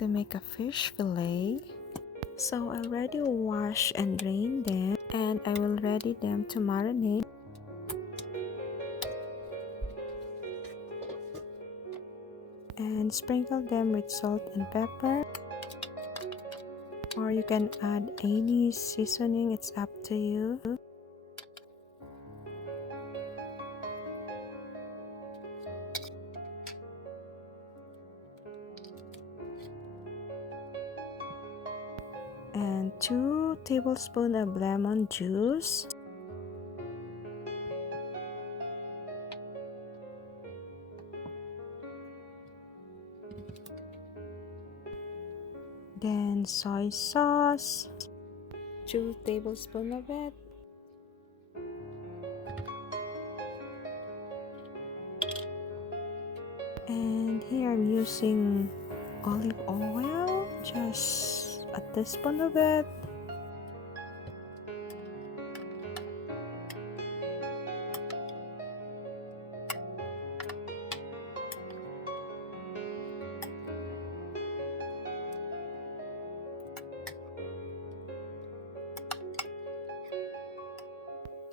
to make a fish fillet. So I already wash and drain them, and I will ready them to marinate. And sprinkle them with salt and pepper, or you can add any seasoning, it's up to you. And 2 tablespoons of lemon juice. Then soy sauce, 2 tablespoons of it. And here I'm using olive oil, just a teaspoon of it.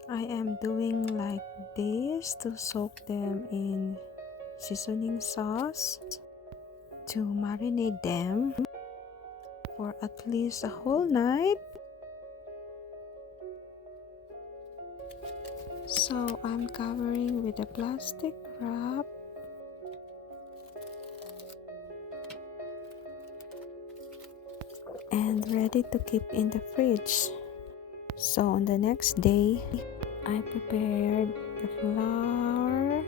I am doing like this to soak them in seasoning sauce to marinate them for at least a whole night. So I'm covering with a plastic wrap and ready to keep in the fridge. So on the next day, I prepared the flour,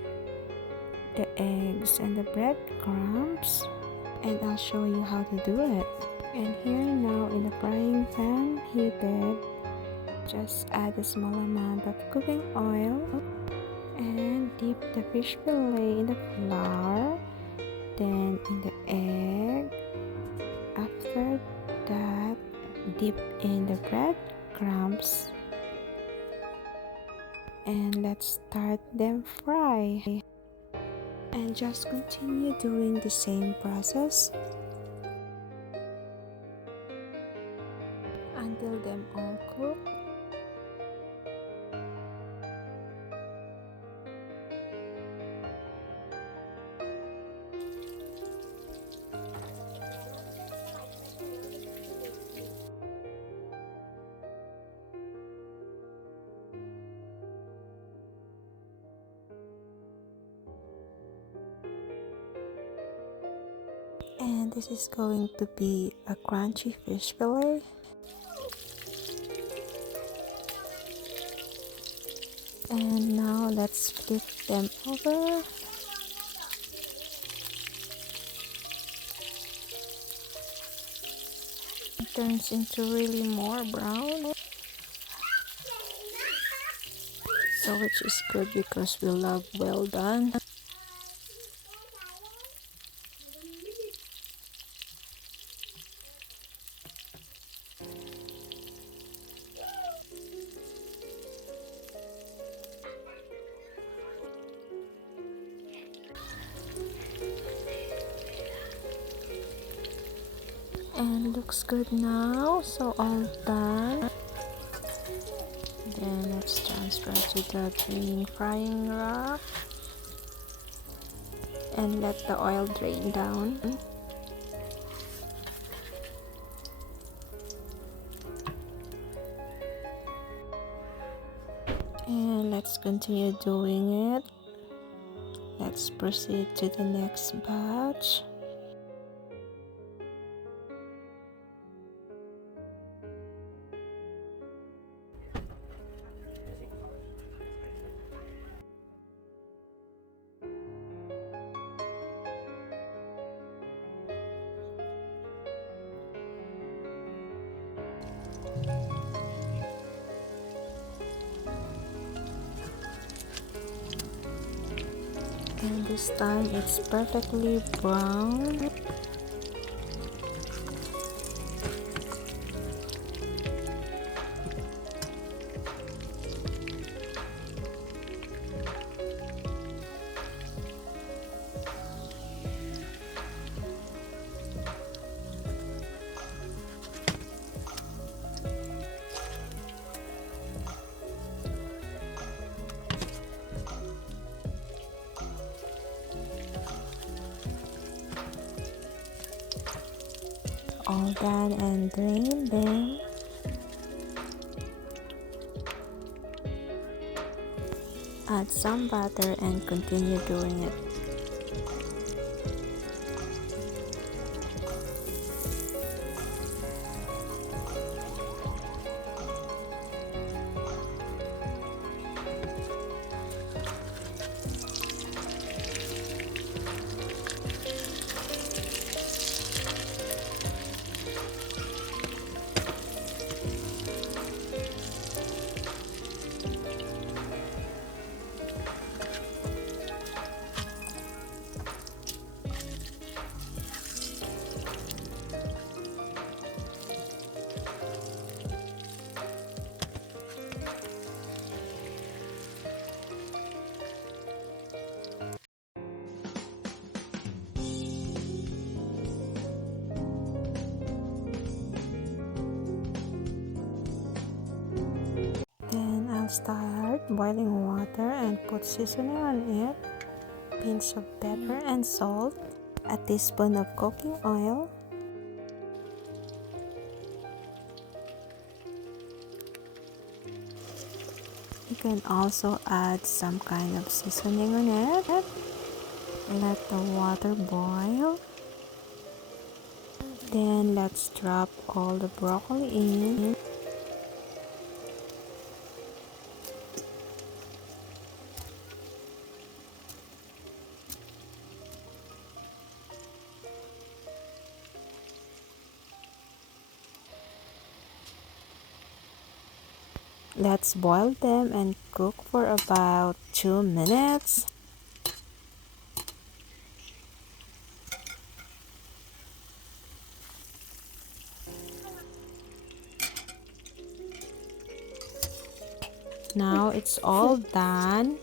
the eggs, and the breadcrumbs, and I'll show you how to do it. And here now in the frying pan heated, just add a small amount of cooking oil and dip the fish fillet in the flour, then in the egg. After that, dip in the breadcrumbs, and let's start them fry. And just continue doing the same process until them all cook. And this is going to be a crunchy fish fillet. And now let's flip them over. It turns into really more brown. So which is good because we love well done. And looks good now, so all done. Then let's transfer to the drain frying rack and let the oil drain down. And let's continue doing it. Let's proceed to the next batch. And this time it's perfectly brown. all done and drain them. Add some butter and continue doing it. Then I'll start boiling water and put seasoning on it, pinch of pepper and salt, a teaspoon of cooking oil, you can also add some kind of seasoning on it. Let the water boil. Then let's drop all the broccoli in. Let's boil them and cook for about 2 minutes. Now it's all done.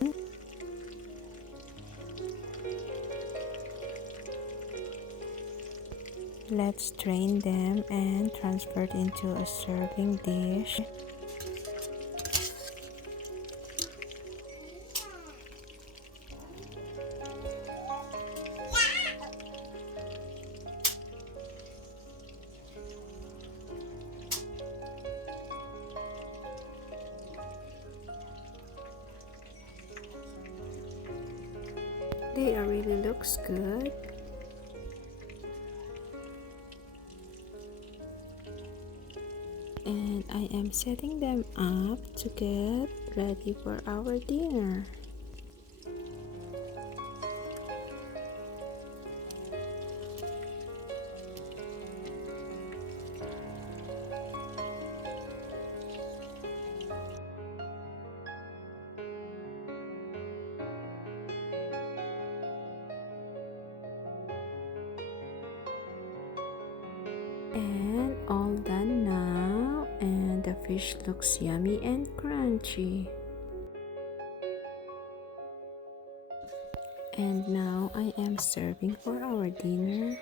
Let's drain them and transfer it into a serving dish. They really looks good. And I am setting them up to get ready for our dinner. And all done now, and the fish looks yummy and crunchy. And now I am serving for our dinner.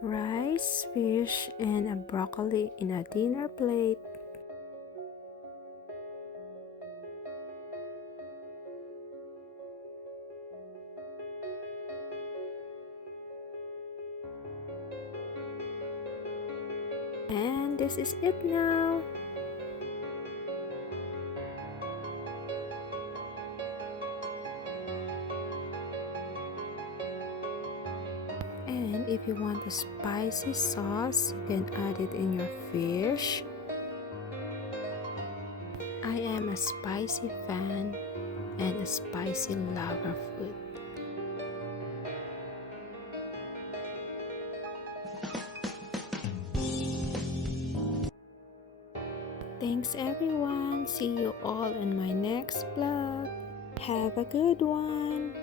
Rice, fish, and a broccoli in a dinner plate. And this is it now. And if you want a spicy sauce, you can add it in your fish. I am a spicy fan and a spicy lover food. Thanks everyone. See you all in my next vlog. Have a good one.